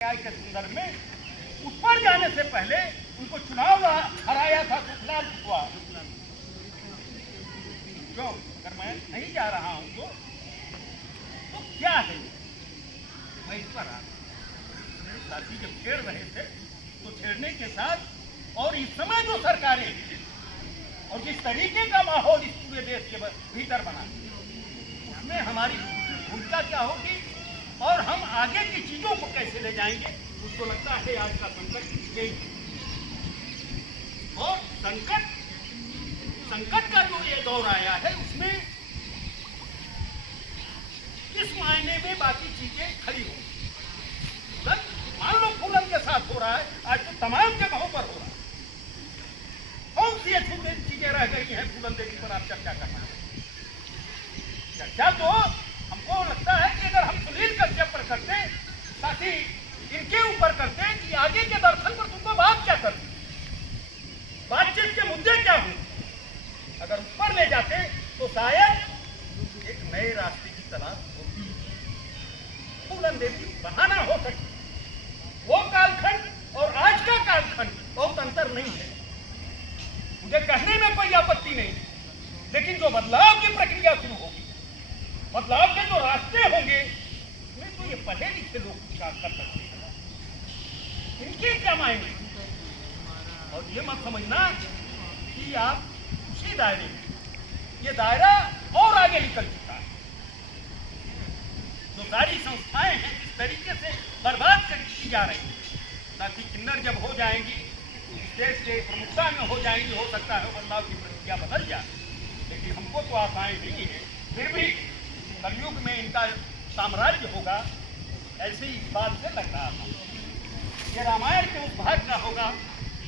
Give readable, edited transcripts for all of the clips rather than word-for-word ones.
न्याय के संदर्भ में उस पर जाने से पहले उनको चुनाव हराया था सुखलाल कुशवाहा। क्यों? अगर मैं नहीं जा रहा हूं तो क्या है? मैं इस पर साथी जब छेड़ रहे थे तो छेड़ने के साथ और इस समय जो सरकारें और जिस तरीके का माहौल इस पूरे देश के भीतर बना उसमें हमारी भूमिका क्या होगी और हम आगे की चीजों को कैसे ले जाएंगे, मुझको लगता है आज का संकट यही। और संकट का जो ये दौर आया है उसमें किस मायने में बाकी चीजें खड़ी हो। मान लो फूलन के साथ हो रहा है, आज तो तमाम जगहों पर हो रहा है। कौन सी अच्छी चीजें रह गई हैं फूलन देवी पर आप चर्चा करना है? चर्चा तो हमको लगता है कि अगर हम सुनील कश्यप पर करते, साथ ही इनके ऊपर करते कि आगे के दर्शन पर तुमको बात क्या करती, बातचीत के मुद्दे क्या हुए, अगर उस पर ले जाते तो शायद एक नए रास्ते की तलाश होती। फूलन देवी बहाना हो सकती, वो कालखंड और आज का कालखंड बहुत अंतर नहीं है, मुझे कहने में कोई आपत्ति नहीं, लेकिन जो बदलाव की प्रक्रिया शुरू होगी, बदलाव के जो रास्ते होंगे उसमें तो ये पढ़े लिखे लोग विचार कर सकते हैं, इनके क्या मायने। और ये मत समझना कि आप उसी दायरे में, ये दायरा और आगे निकल चुका है। जो सारी संस्थाएं हैं जिस तरीके से बर्बाद की जा रही है, ताकि किन्नर जब हो जाएंगी, देश के प्रमुखता में हो जाएंगी, हो सकता है बदलाव की प्रक्रिया बदल जाए, लेकिन हमको तो आशाएं नहीं है। फिर भी कलयुग में इनका साम्राज्य होगा, ऐसे ही इस बात से लग रहा था। ये रामायण के उस भाग का होगा,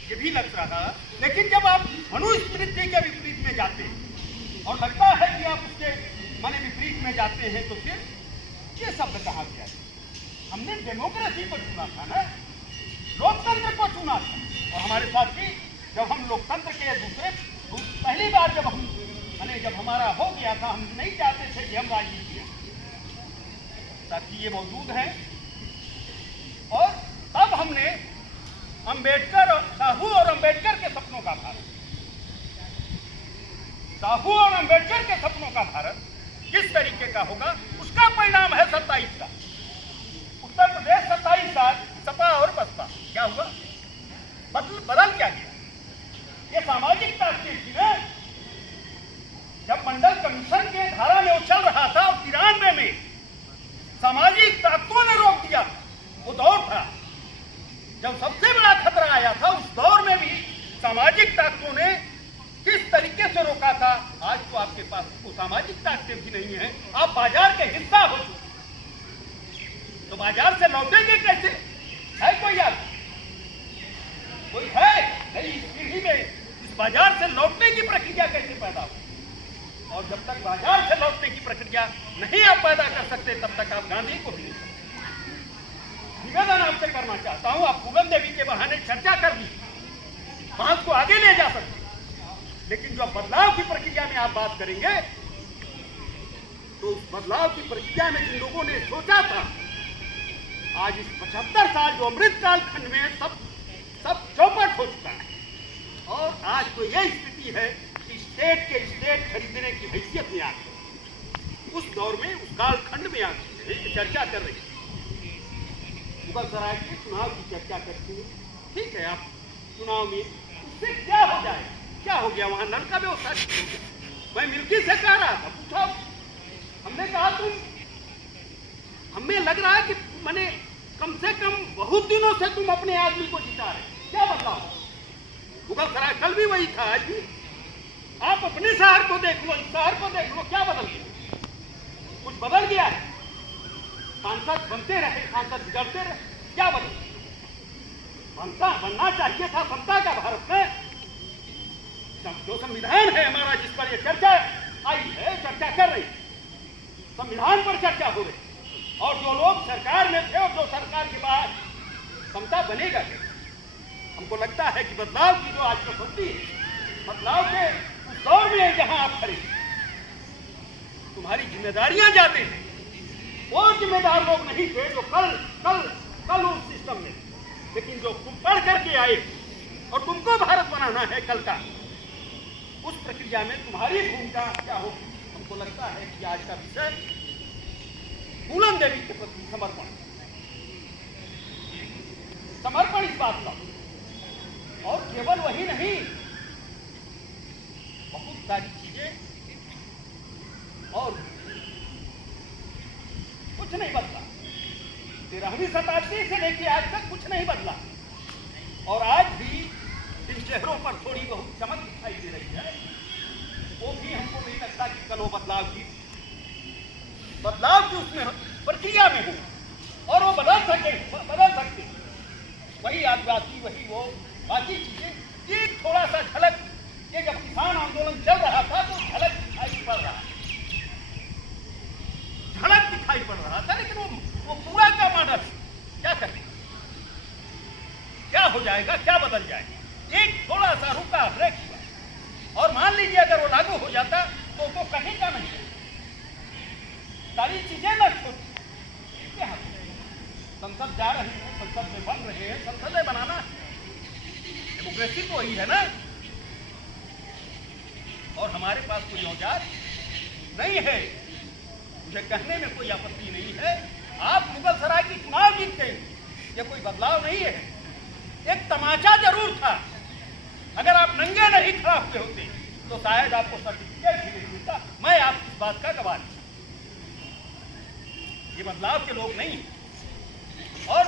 ये भी लग रहा। लेकिन जब आप मनुस्मृति के विपरीत में जाते हैं और लगता है कि आप उसके माने विपरीत में जाते हैं, तो फिर ये शब्द कहा गया। हमने डेमोक्रेसी को चुना था ना, लोकतंत्र को चुना था। और हमारे साथी जब हम लोकतंत्र के पहली बार जब हमारा हो गया था, हम नहीं चाहते थे कि हम राजनीति साथी ये मौजूद हैं। और तब हमने साहू और अंबेडकर के सपनों का भारत, साहू और अंबेडकर के सपनों का भारत किस तरीके का होगा, उसका परिणाम है 27 साल उत्तर प्रदेश, 27 साल सपा और बसपा। क्या हुआ? बदल क्या गया? ये सामाजिक ताकतें थी ना, जब मंडल कमीशन के धारा में वो चल रहा था और 93 में सामाजिक ताकतों ने रोक दिया। वो दौर था जब सबसे बड़ा खतरा आया था, उस दौर में भी सामाजिक ताकतों ने किस तरीके से रोका था। आज तो आपके पास वो सामाजिक ताकतें भी नहीं है, आप बाजार के हिस्सा हो चुके, तो बाजार से लौटेंगे कैसे? है कोई याद? कोई है नहीं? इस पीढ़ी में इस बाजार से लौटने की प्रक्रिया कैसे पैदा हो? और जब तक बाजार से लौटने की प्रक्रिया नहीं आप पैदा कर सकते, तब तक आप गांधी को भी नहीं सकते। निवेदन आपसे करना चाहता हूं, आप फूलन देवी के बहाने चर्चा कर ली, बात को आगे ले जा सकते, लेकिन जो बदलाव की प्रक्रिया में आप बात करेंगे, तो उस बदलाव की प्रक्रिया में जिन लोगों ने सोचा था, आज इस 75 साल जो अमृत काल खंड में सब चौपट हो चुका है। और आज तो यह स्थिति है कि स्टेट खरीदने की हैसियत में आती, उस दौर में, उस कालखंड में आती है चर्चा कर रही है। मुगल सराय के चुनाव की चर्चा करती है, ठीक है, आप चुनाव में उससे क्या हो जाए, क्या हो गया? वहां नल का व्यवस्था। मैं मिल्की से कह रहा था, पूछा, हमने कहा हमें लग रहा है कि मैंने कम से कम बहुत दिनों से तुम अपने आदमी को जिता रहे, क्या बदलाव? मुगल सराय कल भी वही था, आज भी। आप अपने शहर को देख लो, इस शहर को देख लो, क्या बदल गया? कुछ बदल गया है? सांसद बनते रहे, सांसद बिगड़ते रहे, क्या बदल? बनना चाहिए था समता का भारत में। जो संविधान है हमारा, जिस पर यह चर्चा आई है, चर्चा कर रही, संविधान पर चर्चा हो रही, और जो लोग सरकार में थे और जो सरकार के बाद समता बनेगा, हमको लगता है कि बदलाव की जो आज प्रवृत्ति है, बदलाव के उस दौर में जहां आप खड़े, तुम्हारी जिम्मेदारियां ज्यादा हैं। वो जिम्मेदार लोग नहीं थे जो कल उस लेकिन जो तुम पढ़ करके आए और तुमको भारत बनाना है कल का, उस प्रक्रिया में तुम्हारी भूमिका क्या होगी? हमको लगता है कि आज का विषय फूलन देवी के प्रति समर्पण, समर्पण इस बात का। और केवल वही नहीं, बहुत सारी चीजें और कुछ नहीं बदला। 13वीं शताब्दी से लेकर आज तक कुछ नहीं बदला, और आज भी जिन चेहरों पर थोड़ी बहुत चमक दिखाई दे रही है, वो भी हमको नहीं लगता कि कल वो बदलाव की उसमें प्रक्रिया में हो, और वो बदल सकते। वही आदिवासी, वही वो बाकी चीजें, एक थोड़ा सा झलक, ये जब किसान आंदोलन चल रहा था तो झलक दिखाई पड़ रहा था, लेकिन वो पूरा का मॉडल क्या करते, क्या हो जाएगा, क्या बदल जाएगा? एक थोड़ा सा रुका, ब्रेक हुआ, और मान लीजिए अगर वो लागू हो जाता तो कहीं का नहीं, सारी चीजें नष्ट होती। संसद जा रही है, संसद में बन रहे हैं, संसद में बनाना है, डेमोक्रेसी तो वही है ना। और हमारे पास कोई औजार नहीं है, मुझे कहने में कोई आपत्ति नहीं है। आप मुगल सराय की चुनाव जीत गए, ये कोई बदलाव नहीं है। एक तमाचा जरूर था, अगर आप नंगे नहीं खड़ा हुए होते तो शायद आपको सर्टिफिकेट भी नहीं मिलता। मैं आपकी इस बात का गवाह नहीं, ये बदलाव के लोग नहीं। और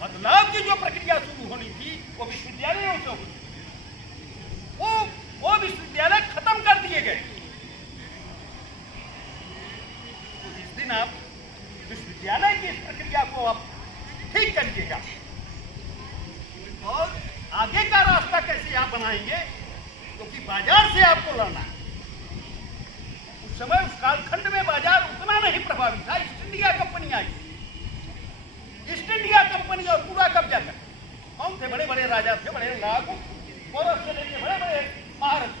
बदलाव की जो प्रक्रिया शुरू होनी थी वो विश्वविद्यालयों से हुई, वो विश्वविद्यालय खत्म कर दिए गए। तो जिस दिन आप विश्वविद्यालय की इस प्रक्रिया को आप ठीक करिएगा, और आगे का रास्ता कैसे आप बनाएंगे, क्योंकि बाजार से आपको लड़ना है। उस समय उस कालखंड में बाजार उतना नहीं प्रभावी था। ईस्ट इंडिया कंपनी आई, ईस्ट इंडिया कंपनी और पूरा कब्जा कर, कौन थे? बड़े बड़े राजा थे, बड़े लाभ, और से लेके बड़े बड़े महारथ